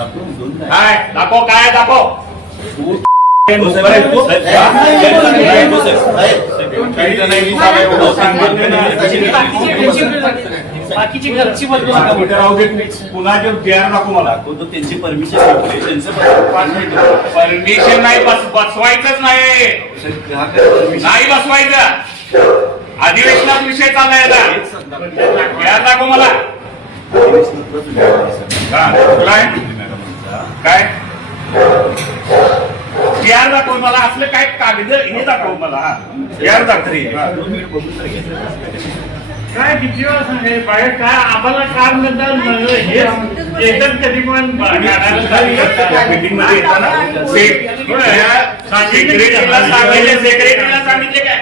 काय दाखव, काय दाखव. बाकीची घरची बोलतो पुन्हा जे बिहार दाखव मला त्यांची परमिशन परमिशन नाही, बसवायचंच नाही, नाही बसवायचं. अधिवेशनात विषय चाललाय आता. बिहार दाखव मला. काय बिहार दाखव मला, असलं काय कागद हे दाखव मला. बिहार दाखव काय किती वेळा सांगायचं बाहेर काय आम्हाला काम करतात हे येतात कधी पण मीटिंग मध्ये येताना सेक्रेटरीला सांगितले काय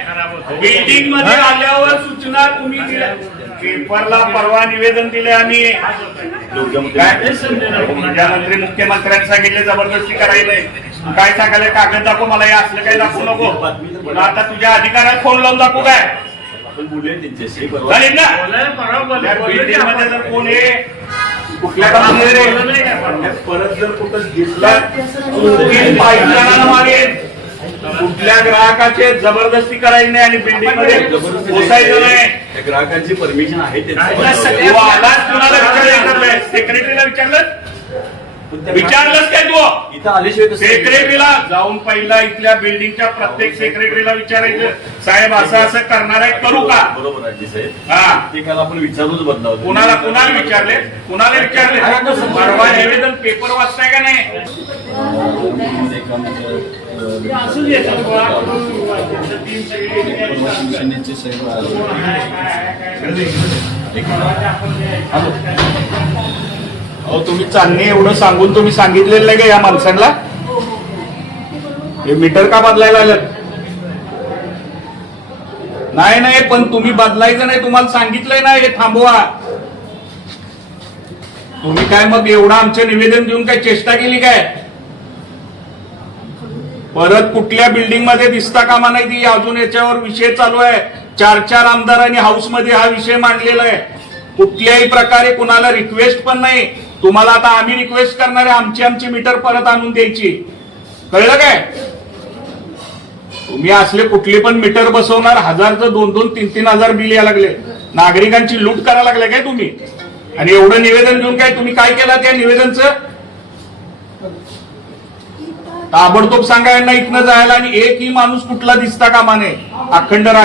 बिल्डिंग मध्ये आल्यावर सूचना तुम्ही दिल्या. पेपरला परवा निवेदन दिले आणि मुख्यमंत्री मुख्यमंत्र्यांनी सांगितले जबरदस्ती करायला. काय सांगायला कागद दाखव मला, हे असलं काही दाखवू नको. पण आता तुझ्या अधिकारात फोन लावून दाखवू काय चालेल ना. बिल्डिंग मध्ये जर कोण हे कुठल्या परत जर कुठं दिसला मागेल, कुठल्या ग्राहकाचे जबरदस्ती करायची नाही आणि बिल्डिंग मध्ये पोसायचं नाही. ग्राहकांची परमिशन आहे सेक्रेटरीला विचारलंच काय तू इथं आल्याशिवाय सेक्रेटरीला जाऊन पहिला इथल्या बिल्डिंगच्या प्रत्येक सेक्रेटरीला विचारायचं, साहेब असं असं करणार आहे, करू का? बरोबर आहे साहेब. हा ते काल आपण विचारूच बदलाव. कुणाला विचारले, कुणाला विचारले? परवा निवेदन पेपर वाचताय का नाही? अहो तुम्ही चांदणी एवढं सांगून तुम्ही सांगितलेलं नाही का या माणसांना हे मीटर का बदलायला आलं? नाही पण तुम्ही बदलायचं नाही, तुम्हाला सांगितलंय ना हे थांबवा. तुम्ही काय मग एवढं आमचं निवेदन देऊन काय चेष्टा केली काय? परत कुठल्या बिल्डिंग मध्ये दिसता कामा नाही ती. अजून याच्यावर विषय चालू आहे. 4 आमदारांनी हाऊस मध्ये हा विषय मांडलेला आहे. कुठल्याही प्रकारे कुणाला रिक्वेस्ट पण नाही. तुम्हाला आता आम्ही रिक्वेस्ट करणार आहे आमची मीटर परत आणून द्यायची. कळलं काय? तुम्ही असले कुठले पण मीटर बसवणार, 1000चं 2-2, 3-3 हजार बिल यायला लागले. नागरिकांची लूट करायला लागले काय तुम्ही? आणि एवढं निवेदन देऊन काय तुम्ही काय केलं त्या निवेदनचं? ताबडतोब सांगायला इथनं जायला आणि एकही माणूस कुठला दिसता कामा नये. अखंड